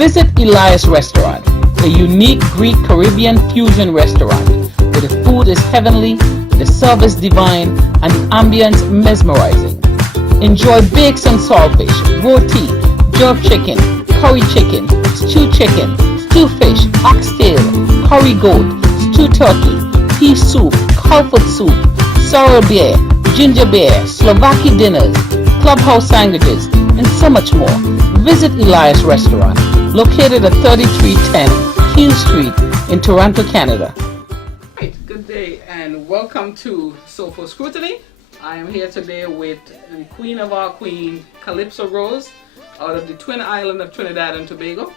Visit Elias Restaurant, a unique Greek Caribbean fusion restaurant where the food is heavenly, the service divine, and the ambience mesmerizing. Enjoy bakes and saltfish, roti, jerk chicken, curry chicken, stew fish, oxtail, curry goat, stew turkey, pea soup, cowfoot soup, sour beer, ginger beer, Slovaki dinners, clubhouse sandwiches, and so much more. Visit Elias Restaurant, located at 3310 King Street in Toronto, Canada. Right, good day and welcome to Soulful Scrutiny. I am here today with the queen of our queen, Calypso Rose, out of the Twin Island of Trinidad and Tobago.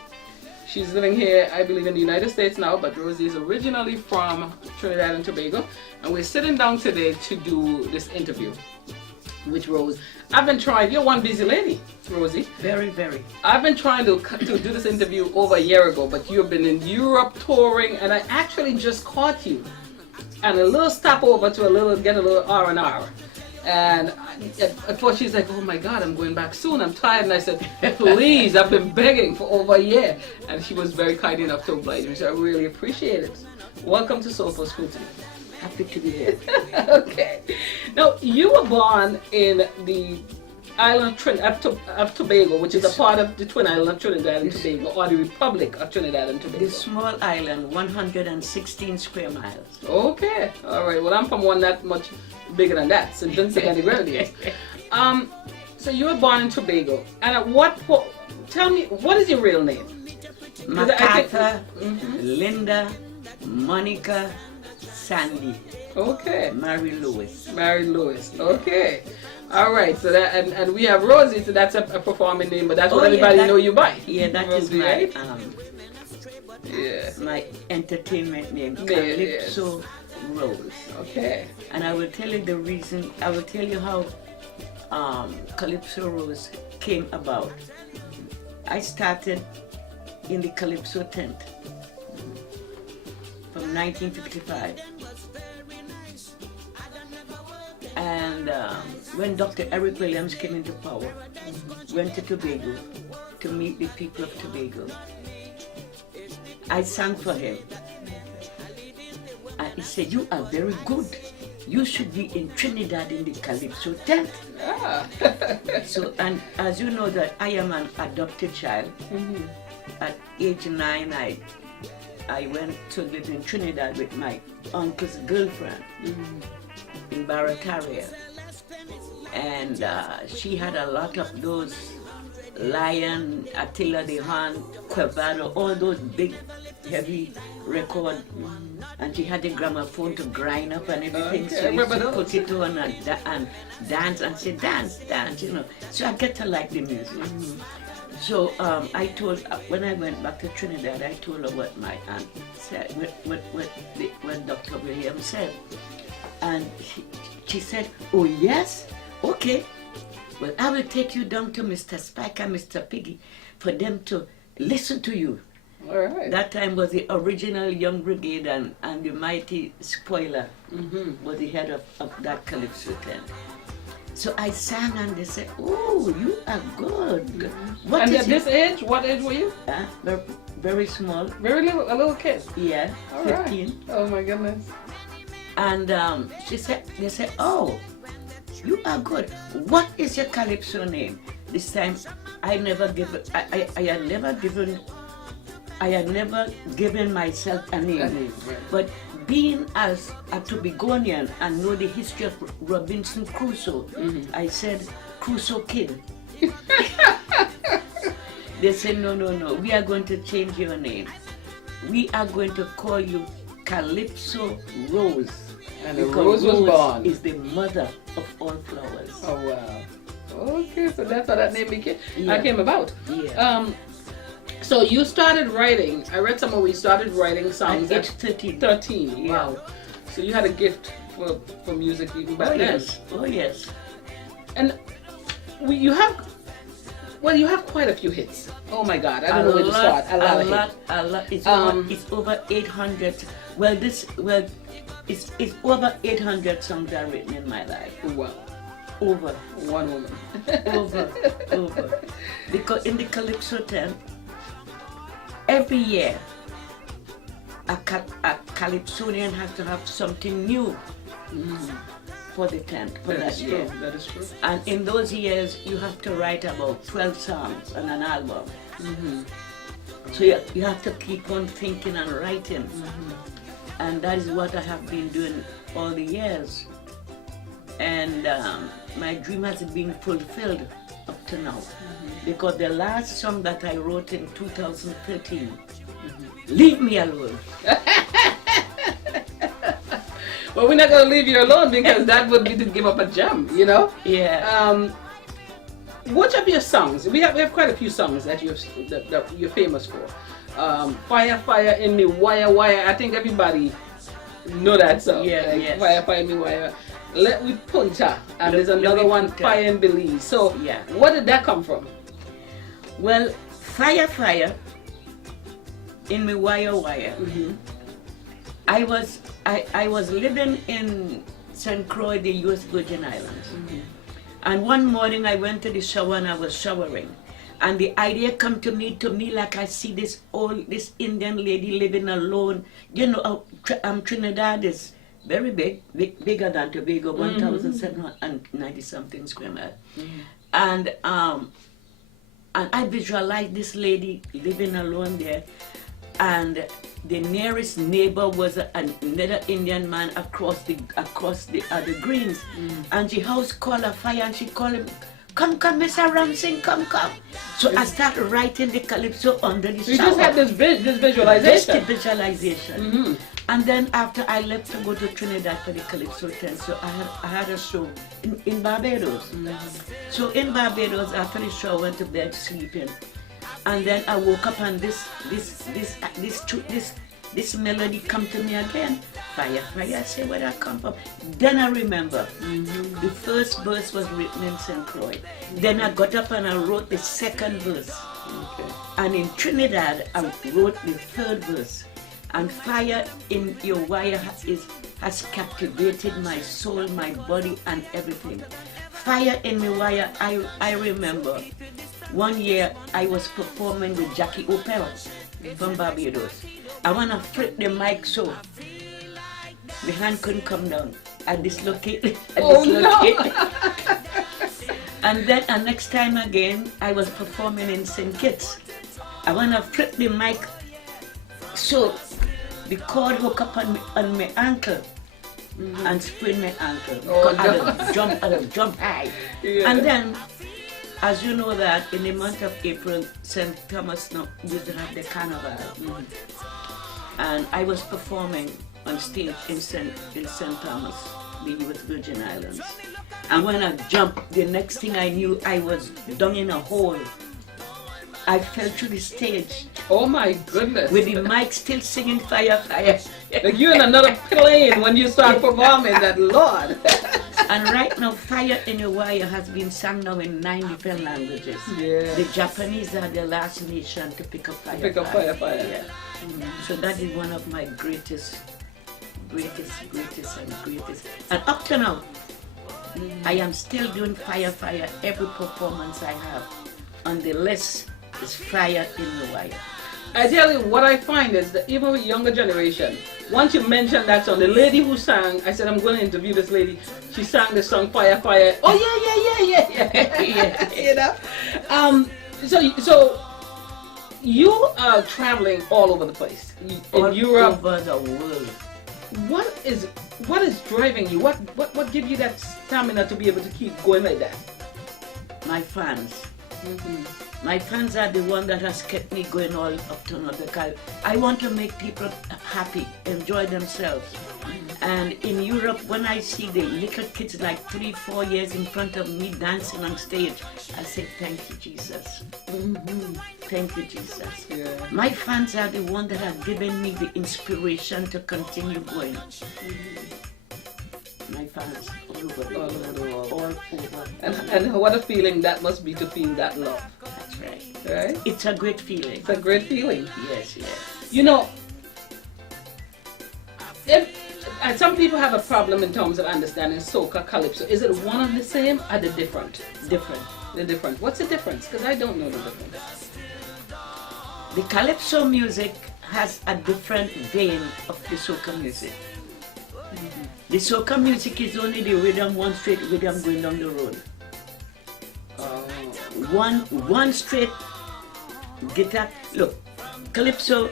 She's living here, I believe, in the United States now, but Rosie is originally from Trinidad and Tobago. And we're sitting down today to do this interview with Rose. I've been trying, you're one busy lady, Rosie. Very, very. I've been trying to do this interview over a year ago, but you've been in Europe touring, and I actually just caught you. And a little stopover to get a little R&R. And at first she's like, oh my God, I'm going back soon, I'm tired. And I said, please, I've been begging for over a year. And she was very kind enough to oblige me, so I really appreciate it. Welcome to Soulful Scrutiny. Happy to be here. Okay. Now, you were born in the island of Tobago, which is a part of the Twin Island of Trinidad and Tobago, or the Republic of Trinidad and Tobago. The small island, 116 square miles. Okay. All right. Well, I'm from one that much bigger than that, St. Vincent and the Grenadines. So you were born in Tobago, and tell me, what is your real name? Macarthur, Linda, Monica, Sandy. Okay. Mary Lewis. Mary Lewis. Okay. All right. So that and we have Rosie. So that's a performing name, but that's what everybody know you by. Yeah, that Rosie, is my my entertainment name, Calypso Rose. Okay. And I will tell you the reason. I will tell you how Calypso Rose came about. I started in the Calypso tent from 1955. And when Dr. Eric Williams came into power, went to Tobago to meet the people of Tobago. I sang for him. And he said, you are very good. You should be in Trinidad in the Calypso tent. Ah. So, and as you know that I am an adopted child. At age 9, I went to live in Trinidad with my uncle's girlfriend in Barataria. And she had a lot of those Lion, Attila the Hun, Quavado, all those big, heavy records. And she had a gramophone to grind up and everything. Okay, so you used to put it on and dance and say, dance, you know. So I get to like the music. So I told, when I went back to Trinidad, I told her what my aunt said, what Dr. Williams said. And she said, oh yes, okay. Well, I will take you down to Mr. Spike and Mr. Piggy for them to listen to you. All right. That time was the original Young Brigade and the mighty Spoiler was the head of that Calypso tent. So I sang and they said, oh, you are good. What and at this age, what age were you? Very small. Very little, a little kid? Yeah, all 15. Right. Oh my goodness. And they said, oh, you are good. What is your Calypso name? This time, I had never given myself a name. Right. But being as a Tobagonian and know the history of Robinson Crusoe, I said, Crusoe Kid. They said, no, we are going to change your name. We are going to call you Calypso Rose. And the rose was born. Is the mother of all flowers. Oh wow. Okay, so that's how that name came about. Yeah. So you started writing. I read somewhere you started writing songs at age 13. 13. Yeah. Wow. So you had a gift for music even back then. Yes. Oh yes. And you have quite a few hits. Oh my God, I don't know where to start. A lot. It's over 800. It's over 800 songs I've written in my life. Wow. Over. One woman. over. Because in the Calypso tent, every year, a Calypsonian has to have something new for the tent, for that year. That is true. And in those years, you have to write about 12 songs on an album. So you have to keep on thinking and writing. And that is what I have been doing all the years. And my dream has been fulfilled up to now. Because the last song that I wrote in 2013, Leave Me Alone. Well, we're not going to leave you alone because that would be to give up a jam, you know? Yeah. Which of your songs, we have quite a few songs that you're famous for. Fire, Fire in Me, Wire, Wire. I think everybody know that song. Yeah, yes. Fire, Fire in Me, Wire. Let We Punta. And there's another one, Fire in Belize. So, yeah. Where did that come from? Well, Fire, Fire in Me, Wire, Wire. I was living in St. Croix, the U.S. Virgin Islands. And one morning I went to the shower and I was showering. And the idea come to me like I see this Indian lady living alone. You know, Trinidad is very big, bigger than Tobago, 1,790 something square miles. And I visualized this lady living alone there. And the nearest neighbor was another Indian man across the greens. And the house called a fire and she called him, come, Mr. Ramsing, come. So I started writing the Calypso under the shower. You just had this visualization. Just the visualization. And then after I left to go to Trinidad for the Calypso tent, so I had a show in Barbados. So in Barbados, after the show, I went to bed sleeping. And then I woke up and this melody come to me again. Fire, fire, I say where that come from. Then I remember the first verse was written in St. Croix. Then I got up and I wrote the second verse. And in Trinidad, I wrote the third verse. And Fire in Your Wire has captivated my soul, my body, and everything. Fire in My Wire, I remember one year I was performing with Jackie Opel from Barbados. I want to flip the mic so the hand couldn't come down. I dislocated. And then next time again, I was performing in St. Kitts. I want to flip the mic so the cord hook up on my ankle and sprain my ankle. I jump high. Yeah. And then, as you know that in the month of April, St. Thomas used to have the carnival. And I was performing on stage in St. Thomas, the U.S. Virgin Islands. And when I jumped, the next thing I knew, I was down in a hole. I fell through the stage. Oh my goodness. With the mic still singing Fire, Fire. Like you're in another plane when you start performing that, Lord. And right now, Fire in Your Wire has been sung now in 9 different languages. Yeah. The Japanese are the last nation to pick up Fire, Fire. Yeah. So that is one of my greatest. And up to now, I am still doing Fire, Fire. Every performance I have on the list is Fire in Your Wire. I tell you, what I find is that even with younger generation, once you mention that song, the lady who sang, I said, I'm going to interview this lady. She sang the song Fire, Fire. Oh, yeah. You know? So you are traveling all over the place. In Europe. All over the world. What is driving you? What gives you that stamina to be able to keep going like that? My fans. My fans are the one that has kept me going all up to now because I want to make people happy, enjoy themselves. And in Europe, when I see the little kids like 3-4 years in front of me dancing on stage, I say, thank you, Jesus. Thank you, Jesus. Yeah. My fans are the one that have given me the inspiration to continue going. My fans all over the world. All over. And what a feeling that must be to feel that love. That's right. Right? It's a great feeling. It's a great feeling. Yes. You know, and some people have a problem in terms of understanding soca, calypso. Is it one and the same or the different? Different. The different. What's the difference? Because I don't know the difference. The Calypso music has a different vein of the soca music. The soca music is only the rhythm, one straight rhythm going down the road. One straight guitar. Look, Calypso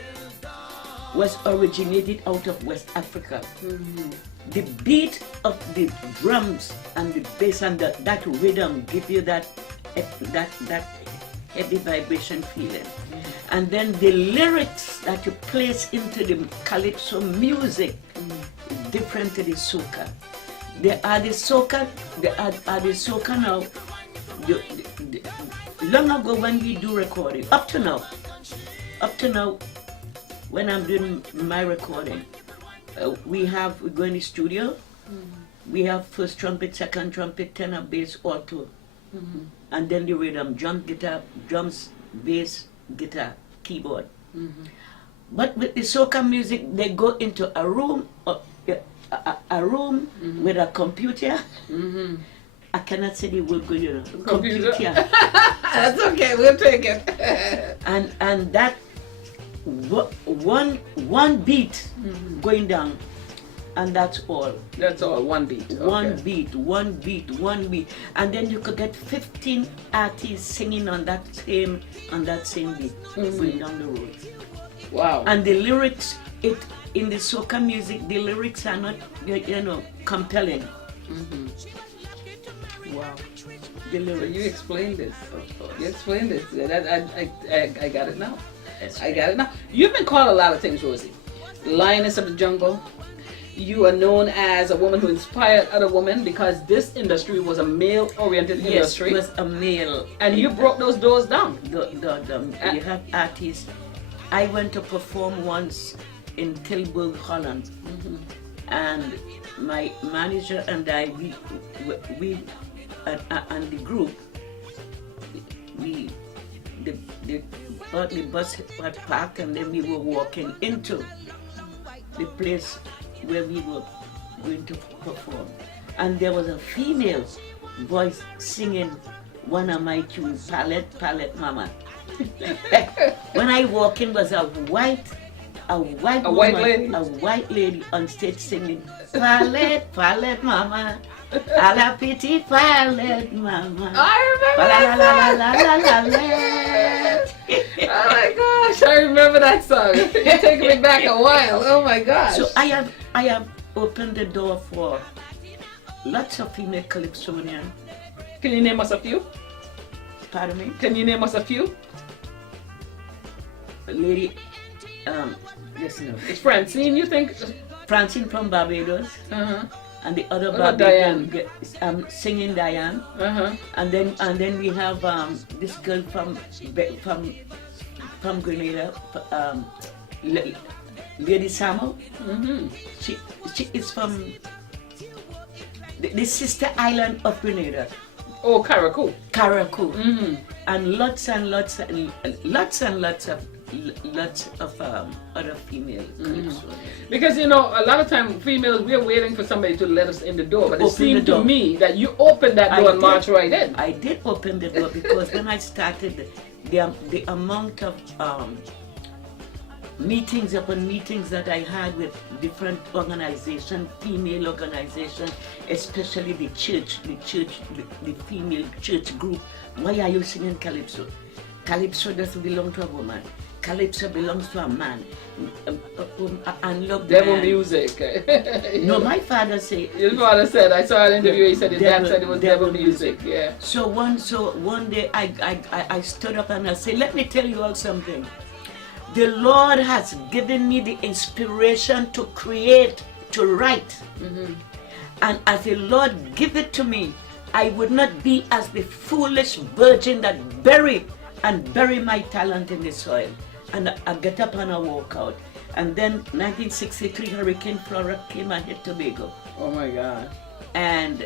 was originated out of West Africa. The beat of the drums and the bass and that rhythm give you that heavy vibration feeling. And then the lyrics that you place into the Calypso music is different to the soca. There are the soca now. Long ago when we do recording, up to now, when I'm doing my recording, we go in the studio, we have first trumpet, second trumpet, tenor, bass, alto, and then the rhythm, drums, bass, guitar, keyboard. But with the soca music, they go into a room, with a computer. I cannot say the word good, you know. Computer. That's okay, we'll take it. and that one beat going down, and that's all. That's all, one beat. One beat, and then you could get 15 artists singing on that same beat going down the road. Wow. And the lyrics, in the soca music, the lyrics are not, compelling. Wow. The lyrics. So you explained this. You explained this. I got it now. I got it now. You've been called a lot of things, Rosie. Lioness of the Jungle. You are known as a woman who inspired other women because this industry was a male-oriented industry. Yes, it was a male. And you broke those doors down. You have artists. I went to perform once in Tilburg, Holland, and my manager and I, we and the group, the bus had parked, and then we were walking into the place where we were going to perform, and there was a female voice singing one of my tunes, Palette Mama. When I walk in, was a white lady on stage singing Palette Mama, a la petite Palette Mama. I remember that song. Oh my gosh, I remember that song. You're taking me back a while. Oh my gosh. So I have opened the door for lots of female calypsonians. Can you name us a few? Pardon me? Can you name us a few? Lady, yes, no. It's Francine, you think? Francine from Barbados. And the other Diane. Singing Diane. And then we have this girl from Grenada, Lady Samo. She is from the sister island of Grenada. Oh, Caracu. And lots of other female calypso. Because a lot of time females, we're waiting for somebody to let us in the door, but it Open seemed the to door. me that you opened that door and marched right in. I did open the door because when I started, the amount of meetings upon meetings that I had with different organizations, female organizations, especially the female church group. Why are you singing Calypso? Calypso doesn't belong to a woman. Calypso belongs to a man. And love the Devil man. music. No, my father said. Your father said, I saw an interview, he said his dad said it was devil music. Yeah. So one day I stood up and I said, let me tell you all something. The Lord has given me the inspiration to create, to write. And as the Lord give it to me, I would not be as the foolish virgin that bury my talent in the soil. And I get up and I walk out. And then 1963 Hurricane Flora came and hit Tobago. Oh my God. And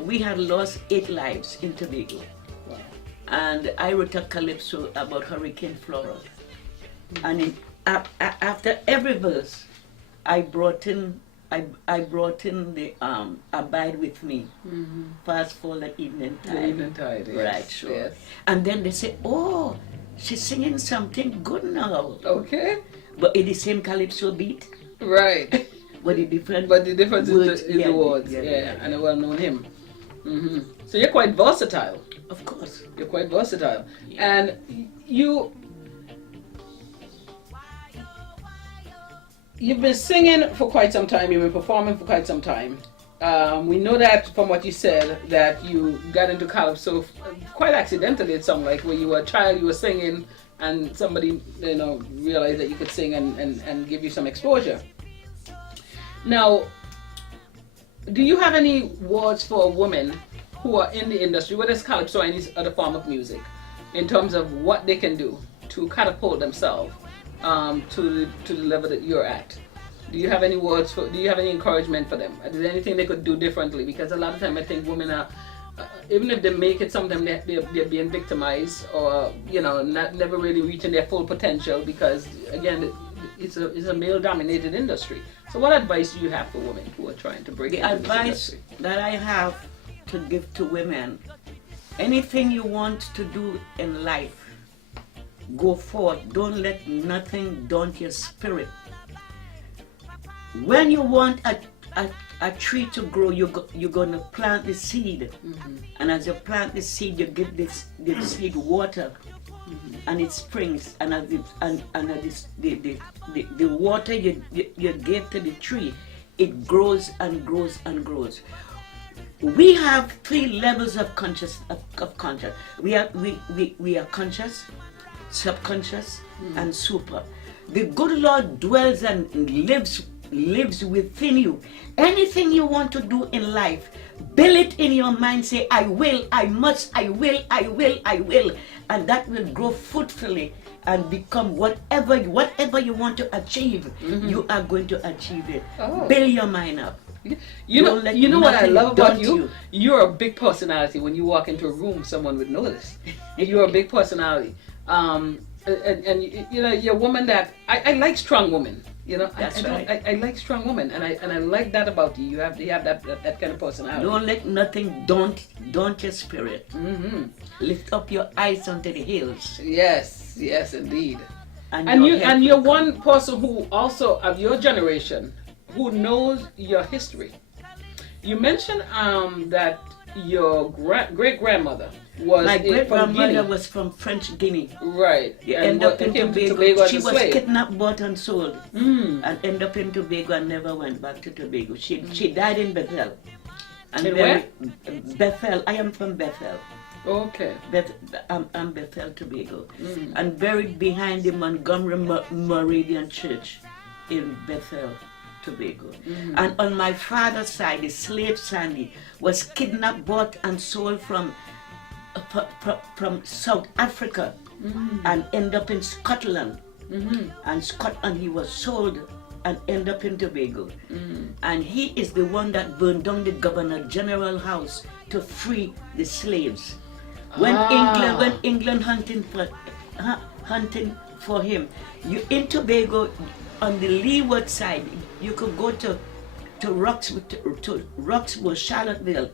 we had lost 8 lives in Tobago. Wow. And I wrote a calypso about Hurricane Flora. And after every verse, I brought in the Abide With Me, Fast Fall at Evening Tide. The Evening Tide, yes. Right, sure. Yes. And then they say, oh, she's singing something good now. Okay. But in the same Calypso beat. Right. But the difference is the words. Yeah, and a well-known hymn. So you're quite versatile. Of course. You're quite versatile. And you've been singing for quite some time. You've been performing for quite some time. We know that from what you said, that you got into Calypso quite accidentally. It sounded like when you were a child, you were singing, and somebody, realized that you could sing and give you some exposure. Now, do you have any words for women who are in the industry, whether it's Calypso or any other form of music, in terms of what they can do to catapult themselves to the level that you're at? Do you have any words do you have any encouragement for them? Is there anything they could do differently? Because a lot of time I think women are, even if they make it, sometimes they're being victimized, or never really reaching their full potential, because again, it's a male-dominated industry. So what advice do you have for women who are trying to break into this industry? The advice that I have to give to women: anything you want to do in life, go forth. Don't let nothing daunt your spirit. When you want a tree to grow, you're going to plant the seed. And as you plant the seed, you give the seed water. And it springs, and the water you give to the tree, it grows and grows and grows. We have 3 levels of conscious. We are conscious, subconscious, and super. The good Lord dwells and lives within you. Anything you want to do in life, build it in your mind. Say, I will, I must, I will, I will, I will. And that will grow fruitfully and become whatever you want to achieve. You are going to achieve it. Build your mind up. You know what I love about you? You're a big personality. When you walk into a room, someone would notice. You're a big personality. And you're a woman that I like strong women. That's right. I like strong women, and I like that about you. You have that kind of personality. Don't let nothing daunt your spirit. Lift up your eyes unto the hills. Yes, indeed. And you're one person who also of your generation who knows your history. You mentioned that your great grandmother was my great grandmother was from French Guinea. Right. You end up in Tobago. She was kidnapped, bought and sold, and end up in Tobago and never went back to Tobago. She died in Bethel. And where? Bethel. I am from Bethel. Okay. I'm Bethel, Tobago, and buried behind the Montgomery Moravian Church in Bethel, Tobago. And on my father's side, the slave Sandy was kidnapped, bought and sold from South Africa, and end up in Scotland. And Scotland he was sold and end up in Tobago. And he is the one that burned down the Governor General house to free the slaves. When England hunting for him, you in Tobago on the leeward side, you could go to Roxburgh, Charlottesville,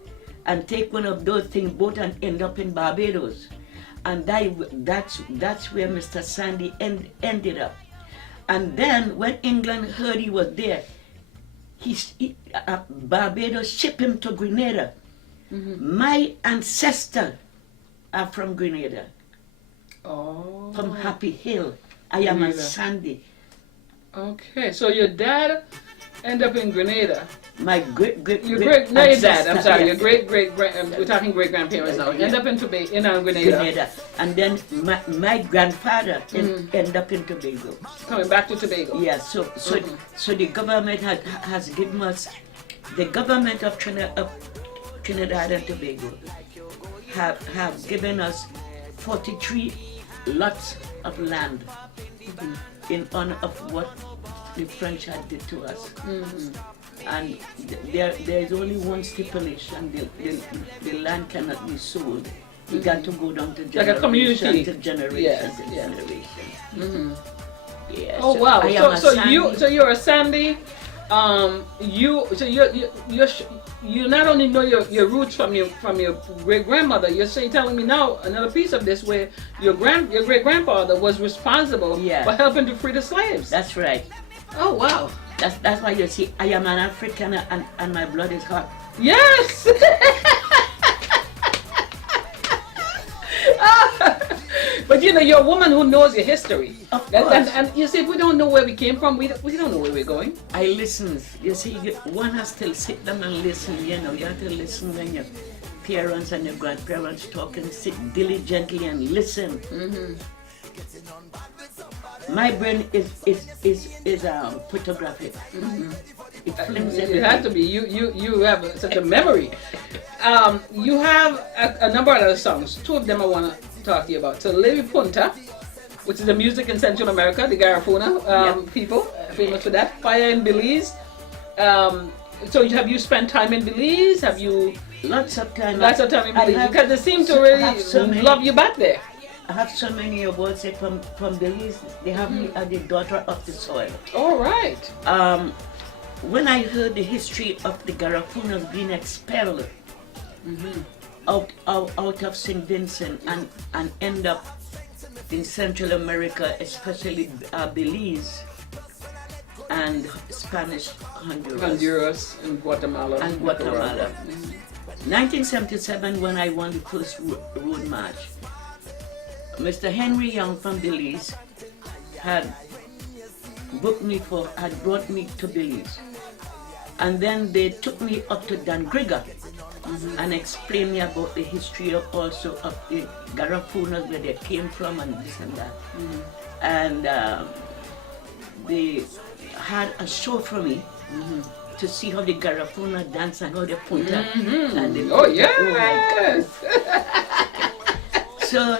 and take one of those things boat and end up in Barbados. And that's where Mr. Sandy ended up. And then when England heard he was there, Barbados shipped him to Grenada. My ancestors are from Grenada. From Happy Hill. I am a Sandy. Okay, so your dad ended up in Grenada. My great Your dad, I'm sorry, yes. Your we're talking great grandparents now. End up in Grenada. And then my grandfather ended up in Tobago. Coming back to Tobago. Yes, so the government has given us, the government of Trinidad and Tobago have given us 43 lots of land in honor of what the French had did to us. And there is only one stipulation: the land cannot be sold. You got to go down to generation, like a community, to generation to generation. Yeah, oh wow! So you're a Sandy, You not only know your roots from your great grandmother. You're telling me now another piece of this where your great grandfather was responsible for helping to free the slaves. That's right. Oh wow. That's why you see I am an African and my blood is hot. Yes. But you know, you're a woman who knows your history. Of course. And you see, if we don't know where we came from, we don't know where we're going. I listen. You see, one has to sit down and listen. You know, you have to listen when your parents and your grandparents talk, and sit diligently and listen. Mm-hmm. My brain is photographic. Mm-hmm. It films everything. It has to be. You have such a memory. You have a number of other songs. Two of them I want to talk to you about. So Levi Punta, which is the music in Central America, the Garifuna people, famous for that. Fire in Belize. So have you spent time in Belize? Have you Lots of time in Belize? Because they seem to really love you back there. I have so many awards from Belize. They have me as the daughter of the soil. All right. When I heard the history of the Garafunas being expelled out of St. Vincent and end up in Central America, especially Belize and Spanish Honduras and Guatemala. 1977, when I won the first road march, Mr. Henry Young from Belize had brought me to Belize. And then they took me up to Dangriga and explained me about the history also of the Garafunas, where they came from and this and that. And they had a show for me to see how the Garafuna dance and how they punta. And they So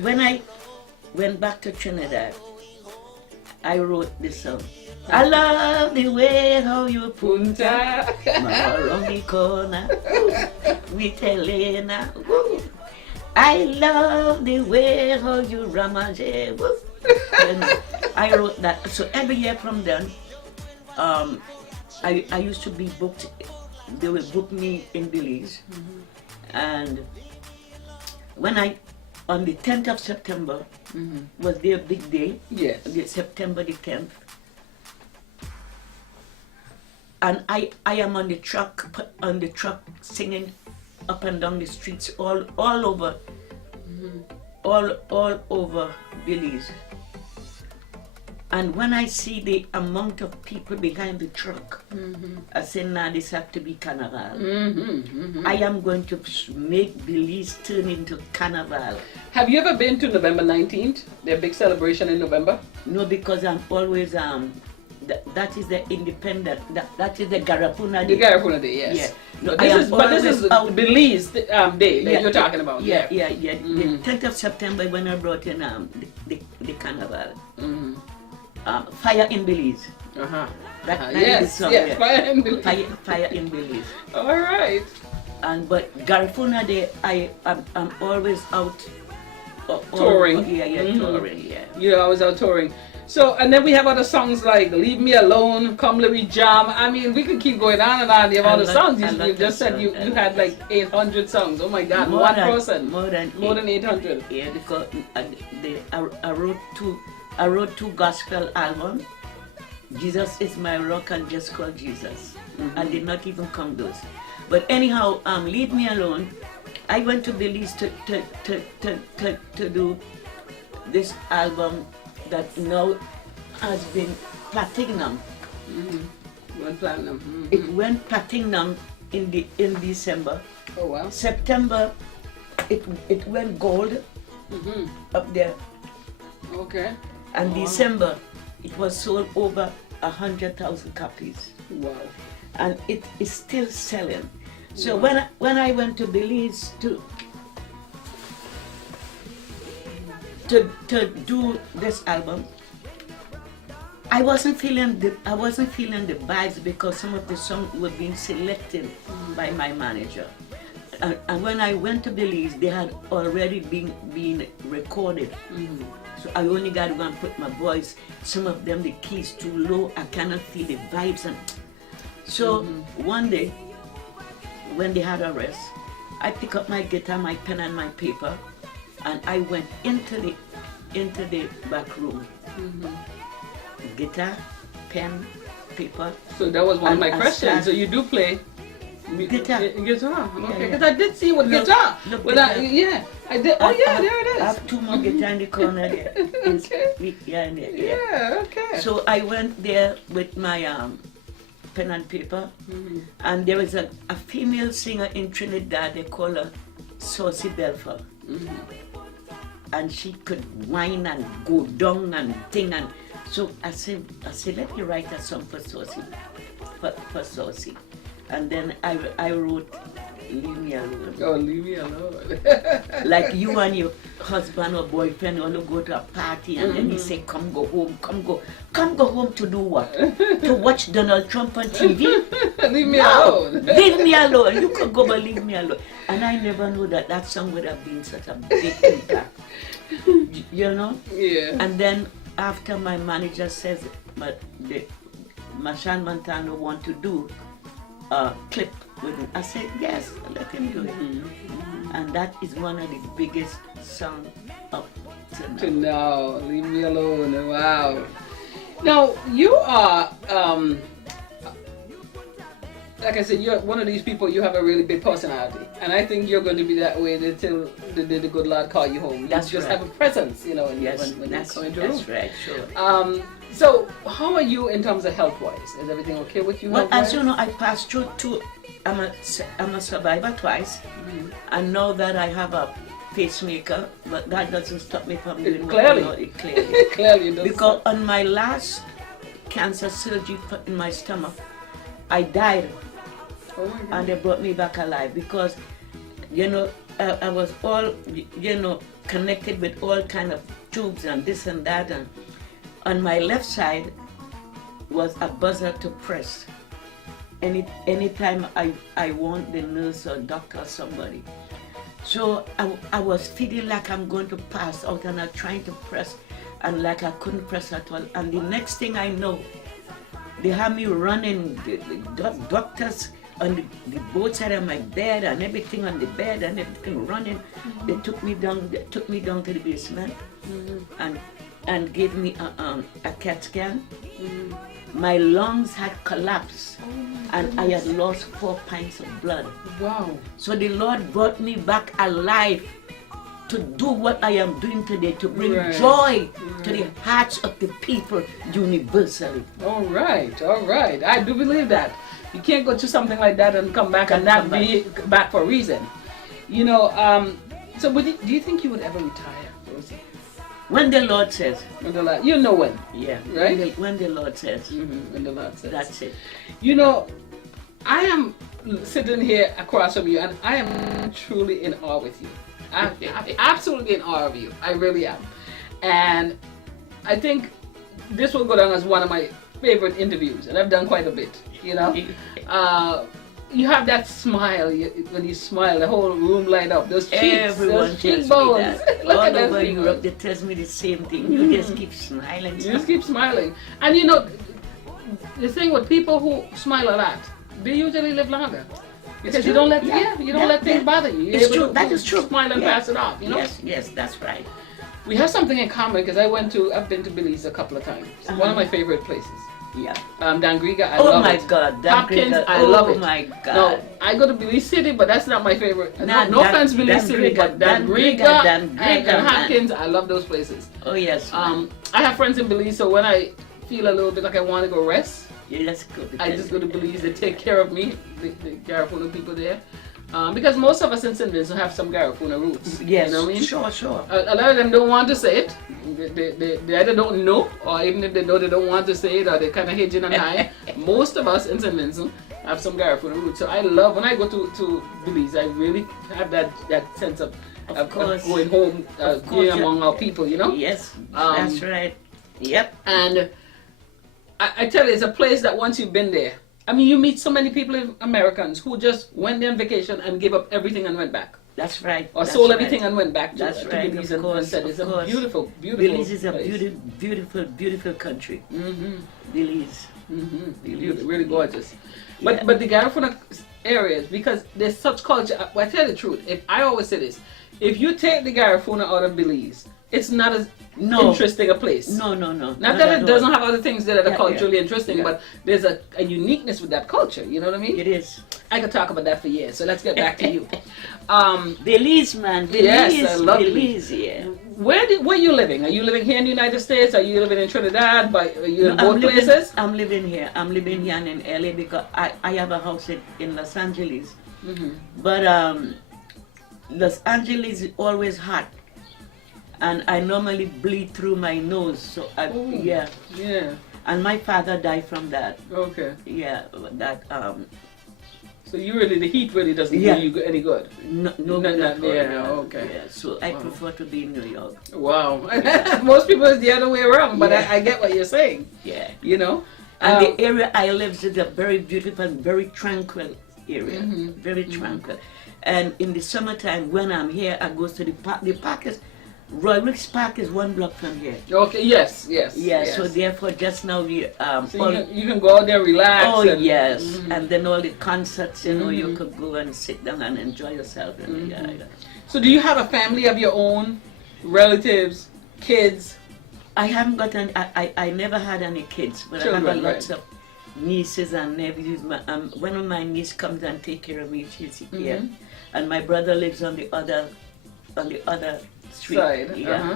when I went back to Trinidad, I wrote this song. I love the way how you punta around the corner with Helena. Woo. I love the way how you ramage. Woo. And I wrote that. So every year from then, I used to be booked. They would book me in Belize, and when on the 10th of September was their big day. Yes. September the 10th. And I am on the truck singing up and down the streets all over all over Belize. And when I see the amount of people behind the truck, I say, nah, this has to be Carnival. I am going to make Belize turn into Carnival. Have you ever been to November 19th? Their big celebration in November? No, because I'm always, that is the independent, that is the Garafuna Day. The Garafuna Day, yes. Yeah. No, this is Belize Day that you're talking about. Yeah. The 10th of September when I brought in the Carnival. Fire in Belize. That is the song. Yes, Fire in Belize. Fire in Belize. All right. But Garifuna Day, I'm always out touring. Touring. Yeah. You're always out touring. So, and then we have other songs like Leave Me Alone, Come Let Me Jam. I mean, we could keep going on and on. The amount of songs. You just said you had like 800 songs. Oh my God, one person. More than 800. Yeah, because I wrote two gospel albums. Jesus is my rock and Just Call Jesus. I did not even come those. But anyhow, Leave Me Alone. I went to Belize to do this album that now has been platinum. Went platinum. It went platinum in December. Oh wow. September, it went gold up there. Okay. And December, it was sold over 100,000 copies. Wow. And it is still selling. So when I went to Belize to do this album, I wasn't feeling the vibes because some of the songs were being selected by my manager. And when I went to Belize, they had already been recorded. So I only got to go and put my voice. Some of them, the keys too low. I cannot feel the vibes. And so one day, when they had a rest, I pick up my guitar, my pen and my paper, and I went into the back room. Guitar, pen, paper. So that was one of my questions. So you do play guitar? Guitar. Okay. Yeah. Because I did see with guitar. Look, I did. Oh yeah, there it is. I have two more guitar in the corner there. Okay. Yeah. Okay. So I went there with my pen and paper, and there was a female singer in Trinidad. They call her Saucy Belfer, and she could whine and go down and sing. And so I said, let me write a song for Saucy, for Saucy, and then I wrote "Leave Me Alone." Oh, leave me alone. Like you and your husband or boyfriend want to go to a party, and then he say, come go home to do what? To watch Donald Trump on TV? Leave me alone. Leave me alone. You could go, but leave me alone. And I never knew that song would have been such a big impact. You know? Yeah. And then after my manager says, Mashan Montano want to do a clip with him, I said, yes, let him do it. And that is one of the biggest songs up to now. Leave me alone. Wow. Now you are, like I said, you're one of these people. You have a really big personality, and I think you're going to be that way until the good Lord call you home. That's just right. have a presence, when Yes, you that's come into a room. That's right, sure. So how are you in terms of health-wise? Is everything okay with you? Well, as health-wise? you know, I passed through two. I'm a survivor twice, and now that I have a pacemaker, but that doesn't stop me from doing Clearly. it clearly. Clearly, it does. Because on my last cancer surgery in my stomach, I died, Oh my God. and they brought me back alive because, I was all, connected with all kind of tubes and this and that, and on my left side was a buzzer to press. Anytime I want the nurse or doctor or somebody. So I was feeling like I'm going to pass out, and I'm trying to press, and like I couldn't press at all. And the next thing I know, they have me running, the doctors on the both side of my bed and everything on the bed and everything running. They took me down to the basement and gave me a CAT scan. My lungs had collapsed, and I had lost 4 pints of blood. Wow. So the Lord brought me back alive to do what I am doing today, to bring joy to the hearts of the people universally. All right. I do believe that. You can't go to something like that and come back and not be back for a reason. So do you think you would ever retire, Rosie? When the Lord says. When the Lord, you know when. Yeah. Right? When the Lord says. When the Lord says. That's it. I am sitting here across from you, and I am truly in awe with you. I'm absolutely in awe of you. I really am. And I think this will go down as one of my favorite interviews, and I've done quite a bit, You have that smile. When you smile, the whole room light up. Those cheeks, Everyone those tells me cheekbones. that. Look All at those over cheekbones. Europe, they tell me the same thing. You just keep smiling. You just keep smiling. And the thing with people who smile a lot, they usually live longer. Because you don't let things bother you. It's true. That is true. Smile and pass it off. Yes, that's right. We have something in common because I've been to Belize a couple of times. One of my favorite places. Yeah. Dangriga, I love it. Oh my God, Hopkins, I love it. Oh my God. No, I go to Belize City, but that's not my favorite. No offense, Belize City, but Dangriga and Hopkins, I love those places. Oh yes. I have friends in Belize, so when I feel a little bit like I want to go rest, that's good. I just go to Belize. They take care of me, the Garifuna people there. Because most of us in St. Vincent have some Garifuna roots. Yes, you know what I mean? Sure. A lot of them don't want to say it. They either don't know, or even if they know, they don't want to say it, or they're kind of hedging and hiding. Most of us in St. Vincent have some Garifuna roots. So I love, when I go to Belize, I really have that sense of going home, being among our people, Yes, that's right. Yep. And I tell you, it's a place that once you've been there, I mean, you meet so many people, Americans, who just went there on vacation and gave up everything and went back. That's right. Or that's sold right. everything and went back to, That's to right, Belize of and course, said it's of a course. beautiful, beautiful Belize is a place. beautiful, beautiful country. Mm-hmm. Belize. Mm-hmm. Belize. Really gorgeous. Yeah. But the Garifuna areas, because there's such culture. Well, I tell you the truth. If I always say this, if you take the Garifuna out of Belize, it's not as interesting a place. No. Not that it doesn't have other things that are culturally interesting, Yeah. but there's a uniqueness with that culture. You know what I mean? It is. I could talk about that for years. So let's get back to you. Belize, man. Belize. Yes, I love Belize, yeah. Where are you living? Are you living here in the United States? Are you living in Trinidad? Are you in both places? I'm living here. I'm living here and in LA because I have a house in Los Angeles. Mm-hmm. But Los Angeles is always hot. And I normally bleed through my nose. So, yeah. Yeah. And my father died from that. Okay. Yeah, that, So the heat really doesn't do you any good? no No, good at all, yeah, okay. Yeah, so I prefer to be in New York. Wow. Most people it's the other way around, but Yeah. I get what you're saying. Yeah. You know? And the area I live is a very beautiful and very tranquil area. Mhm. Very tranquil. And in the summertime, when I'm here, I go to the park. The park is, Roy Ricks Park is 1 block from here. Okay, yes. Yeah, so therefore just now we... So you can go out there, relax. Oh, and, yes. Mhm. And then all the concerts, you know, you Mhm. could go and sit down and enjoy yourself. And, yeah. So do you have a family of your own? Relatives? Kids? I haven't got any, I never had any kids, but I have Children, lots of nieces and nephews. One of my nieces comes and take care of me. She's here, Mhm. and my brother lives on the other street. Side. Yeah. Uh-huh.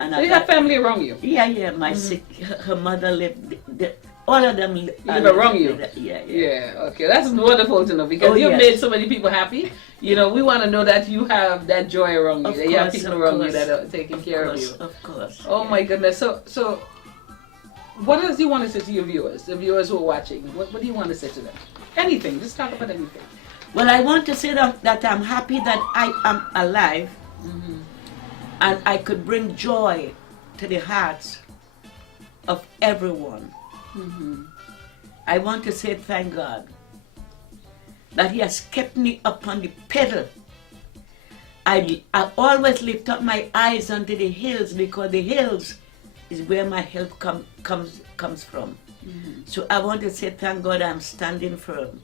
And So you have family around you? Yeah. My her mother lived. All of them live around you? Yeah. Yeah, okay. That's wonderful to know because you've made so many people happy. You know, we want to know that you have that joy around you, Of that you have course, people of around you course. that are taking care of you. Of course. Oh my goodness. So what else do you want to say to your viewers, the viewers who are watching? What do you want to say to them? Anything. Just talk about anything. Well, I want to say that I'm happy that I am alive and I could bring joy to the hearts of everyone. I want to say thank God that He has kept me upon the pedal. I always lift up my eyes unto the hills because the hills is where my help comes from. So I want to say thank God I'm standing firm.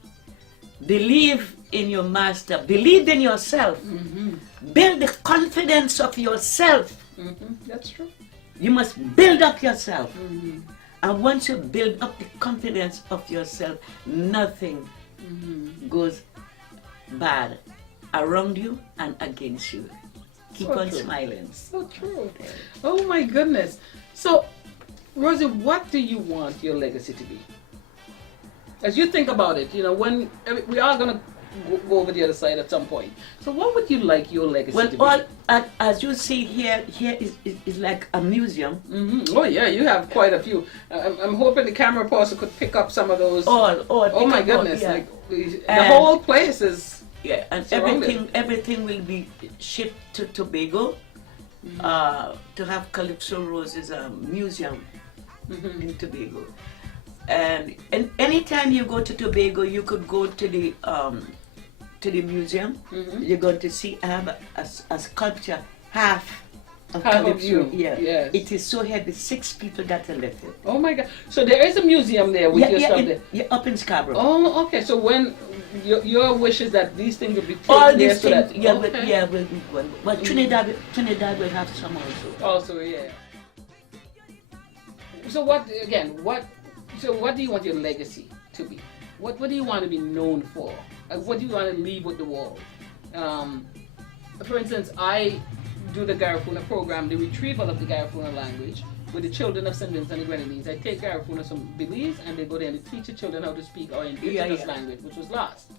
Believe in your master. Believe in yourself. Build the confidence of yourself. That's true. You must build up yourself. And once you build up the confidence of yourself, nothing goes bad around you and against you. Keep on smiling. So true. Oh my goodness. So, Rosie, what do you want your legacy to be? As you think about it, you know, when we are going to go over the other side at some point. So what would you like your legacy to be? Well, as you see here is like a museum. Oh yeah, you have quite a few. I'm hoping the camera person could pick up some of those. Oh my goodness! Yeah. Like the whole place is. Yeah, and everything will be shipped to Tobago to have Calypso Rose's museum in Tobago. And anytime you go to Tobago, you could go to the museum. You're going to see I have a sculpture half of Calypso. You. Yeah, Yes. it is so heavy. 6 people got lifted. Oh my God! So there is a museum there with your stuff there. Yeah, up in Scarborough. Oh, okay. So when your wish is that these things will be taken All there these so things, that will be one. But Trinidad will have some also. Also, yeah. So what do you want your legacy to be? What do you want to be known for? What do you want to leave with the world? For instance, I do the Garifuna program, the retrieval of the Garifuna language with the children of St. Vincent and the Grenadines. I take Garifunas from Belize and they go there and they teach the children how to speak our indigenous language, which was lost.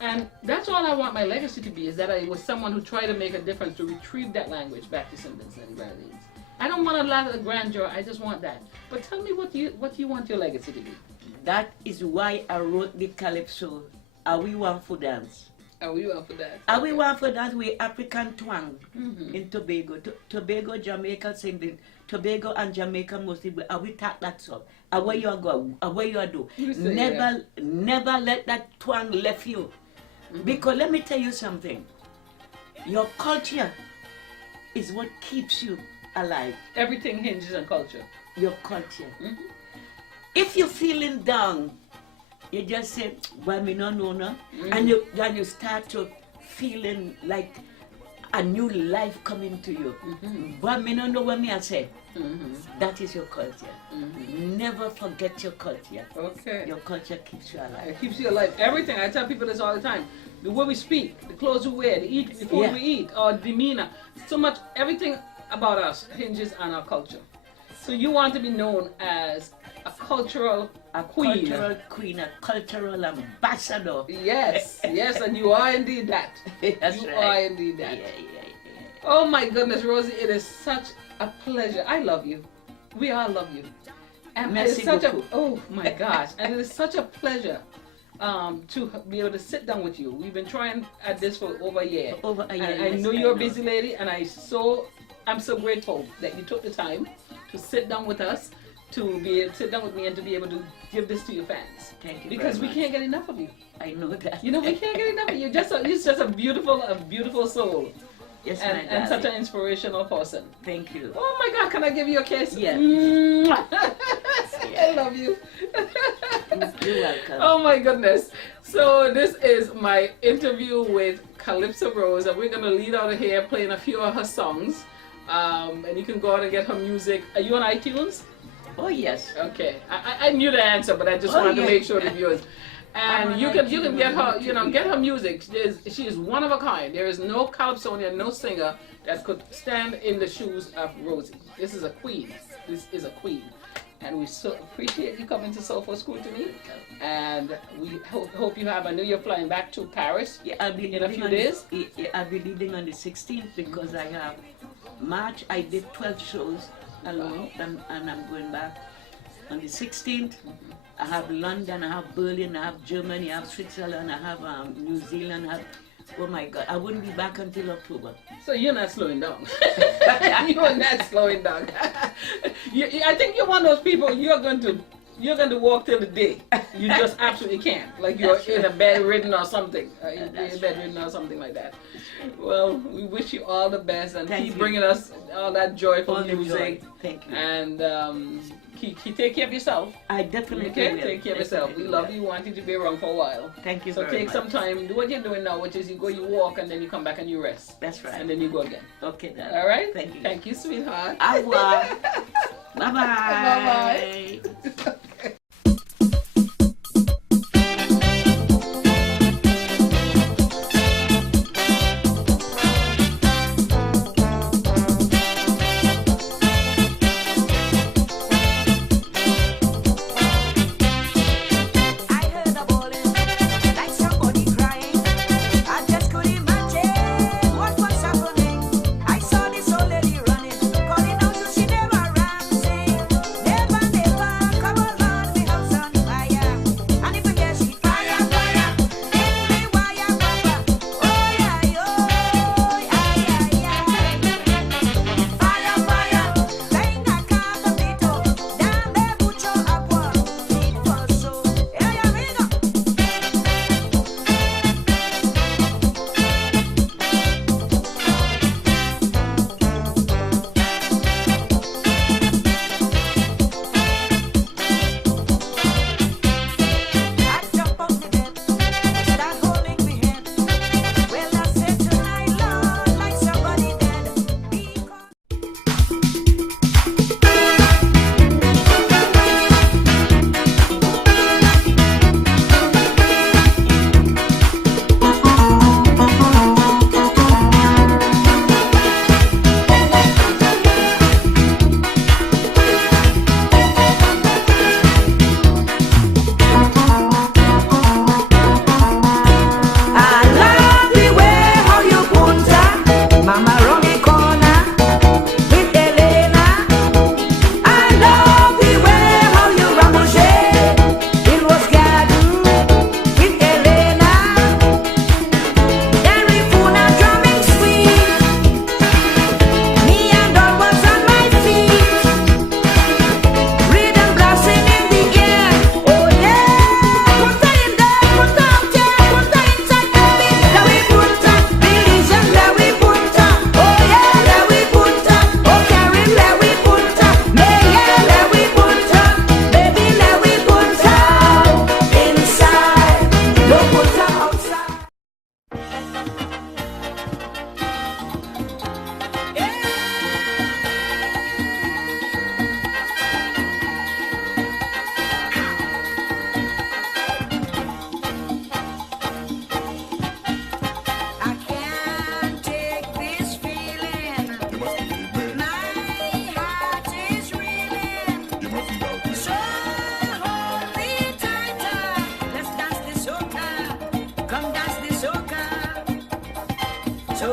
And that's all I want my legacy to be, is that I was someone who tried to make a difference to retrieve that language back to St. Vincent and the Grenadines. I don't want a lot of grandeur, I just want that. But tell me what you want your legacy to be. That is why I wrote the Calypso. Are we one for dance? Are we one for that? Are we one for that? We African twang in Tobago. Tobago, Jamaica, sing Tobago and Jamaica mostly. Are we talk that song? Away you go, away you do. Never let that twang left you. Because let me tell you something. Your culture is what keeps you alive. Everything hinges on culture. Your culture. Mhm. If you're feeling down, you just say, "Well, me no know no," Mm-hmm. and you start to feeling like a new life coming to you. Well, me no know what me I say. That is your culture. Never forget your culture. Okay. Your culture keeps you alive. It keeps you alive. Everything. I tell people this all the time. The way we speak, the clothes we wear, the food Yeah. we eat, our demeanor. So much, everything about us hinges on our culture. So you want to be known as a cultural queen. Cultural queen, a cultural ambassador. Yes, yes, and you are indeed that. That's you right. are indeed that. Yeah. Oh my goodness, Rosie, it is such a pleasure. I love you. We all love you. And Merci it's such beaucoup. oh my gosh, and it is such a pleasure to be able to sit down with you. We've been trying at this for over a year. Over a year. And I yes, know you're a know. busy lady, and I'm so grateful that you took the time to sit down with us, to be able to sit down with me, and to be able to give this to your fans. Thank you. Because very we can't get enough of you. much. I know that. You know, we can't get enough of you. You're just a beautiful soul, Yes, and my such an darling. inspirational person. Thank you. Oh my God, can I give you a kiss? Yeah. Mwah. I love you. You're welcome. Oh my goodness. So this is my interview with Calypso Rose, and we're going to lead out of here playing a few of her songs. And you can go out and get her music. Are you on iTunes? Oh yes. Okay. I knew the answer, but I just Oh, wanted yeah. to make sure that yours. I'm And on you can get her, iTunes. get her music. She is one of a kind. There is no calypsonian, no singer that could stand in the shoes of Rosie. This is a queen. This is a queen. And we so appreciate you coming to Soulful School to me. And we hope you have. I know you're flying back to Paris. Yeah, I'll be In a leaving few on days? I'll be leaving on the 16th because I have March. I did 12 shows alone, and I'm going back on the 16th. I have London, I have Berlin, I have Germany, I have Switzerland, I have New Zealand. Oh my God, I wouldn't be back until October. So you're not slowing down. You are not slowing down. I think you're one of those people. You're going to walk till the day. You just absolutely can't. Like you're That's in a right. bedridden or something. You're That's bedridden or something like that. Well, we wish you all the best, and Thank keep you. bringing us all that joyful All the music. joy. Thank you. And keep take care of yourself. I definitely Okay, will. take care of yourself. We Definitely love will. you. Want you to be around for a while. Thank you So very take much. some time. Do what you're doing now, which is you go, you walk, and then you come back and you rest, That's right. and then you go again. Okay, then. All right. Thank you. Thank you, sweetheart. Au revoir. Bye-bye. Bye-bye. I heard a bawling, like somebody crying. I just couldn't imagine what was happening. I saw this old lady running, calling out to she never ran, saying, never,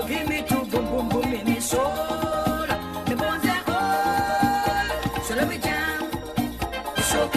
Give me to boom boom boom in the soul. The bones are cold. So let me jam. So